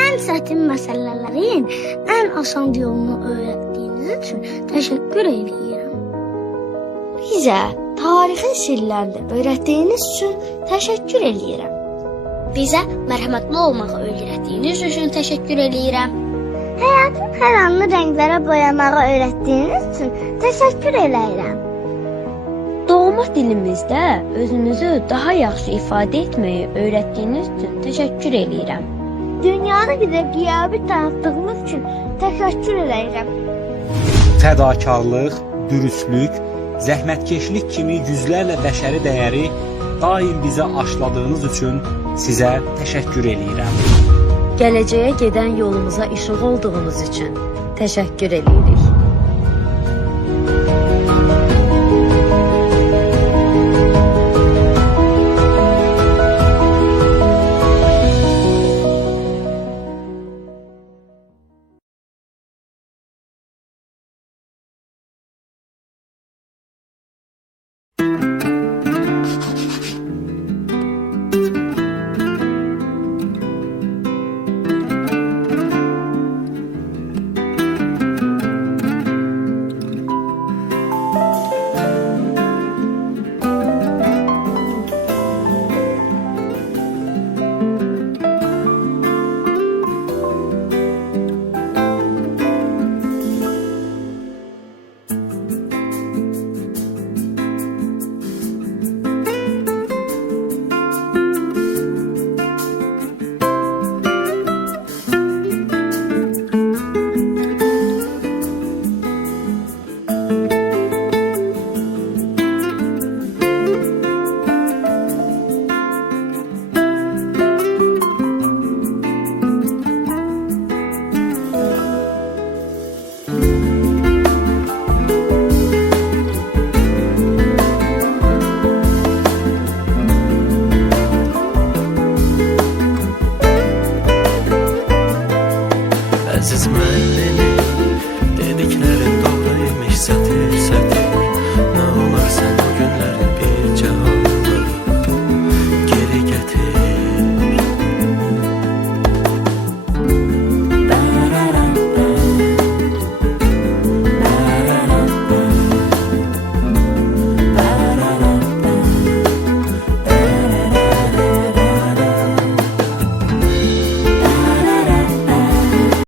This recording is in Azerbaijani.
Ən çətin məsələlərin ən asan yolunu öyrətdiyiniz üçün təşəkkür edirəm. Bizə tarixin sirlərini öyrətdiyiniz üçün təşəkkür edirəm. Bizə mərhəmətli olmağı öyrətdiyiniz üçün təşəkkür edirəm. Həyatın hər anını rənglərə boyamağı öyrətdiyiniz üçün təşəkkür edirəm. Doğma dilimizdə özünüzü daha yaxşı ifadə etməyi öyrətdiyiniz üçün təşəkkür edirəm. Dünyanı bizə qiyabi tanıtdığınız üçün təşəkkür edirəm. Fədakarlıq, dürüstlük, zəhmətkeşlik kimi yüzlərlə bəşəri dəyəri daim bizə aşladığınız üçün sizə təşəkkür edirəm. Gələcəyə gedən yolumuza işıq olduğunuz üçün təşəkkür edirik.